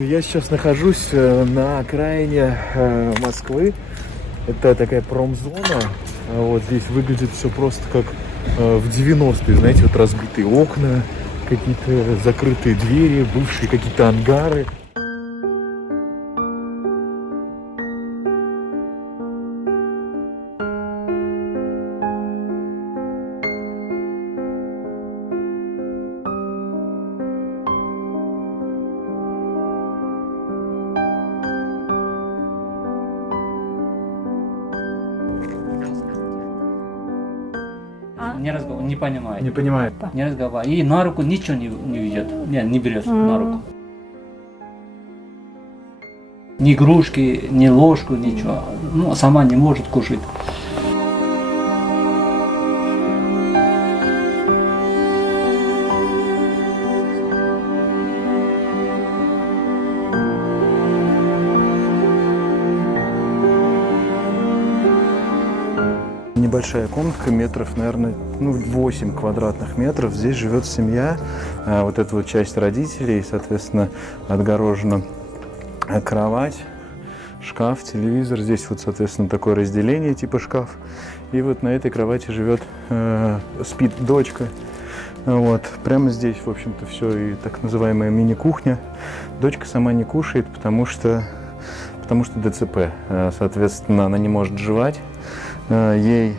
Я сейчас нахожусь на окраине Москвы. Это такая промзона. Вот здесь выглядит все просто как в 90-е. Знаете, вот разбитые окна, какие-то закрытые двери, бывшие какие-то ангары. Не понимает. Не понимает. Не разговаривает. И на руку ничего не ведет. Не берет на руку. Ни игрушки, ни ложку, ничего. Ну, сама не может кушать. Небольшая комнатка, метров, наверное, 8 квадратных метров. Здесь живет семья. Вот эта вот часть родителей, соответственно, отгорожена кровать, шкаф, телевизор. Здесь вот, соответственно, такое разделение типа шкаф. И вот на этой кровати живет, спит дочка. Вот. Прямо здесь, в общем-то, все и так называемая мини-кухня. Дочка сама не кушает, потому что ДЦП. Соответственно, она не может жевать. Ей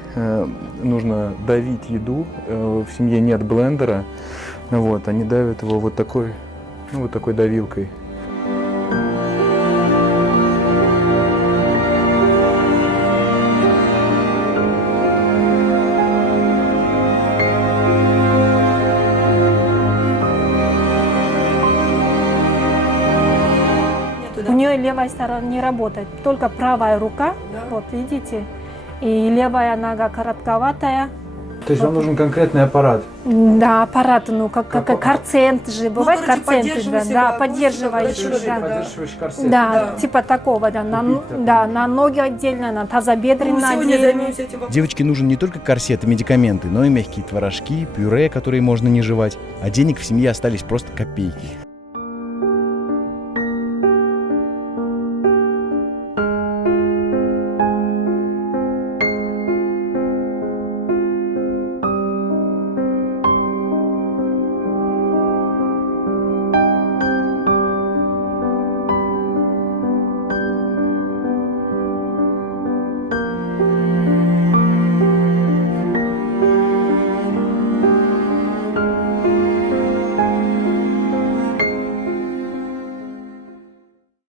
нужно давить еду, в семье нет блендера, вот, они давят его вот такой давилкой. У нее левая сторона не работает, только правая рука, да. Вот видите, и левая нога коротковатая. То есть вам нужен конкретный аппарат? Да, аппарат, как корсет же, бывает корсет, да, поддерживающий, корсет. Да, типа такого, да, на ноги отдельно, на тазобедренное отдельно. Девочке нужен не только корсет и медикаменты, но и мягкие творожки, пюре, которые можно не жевать, а денег в семье остались просто копейки.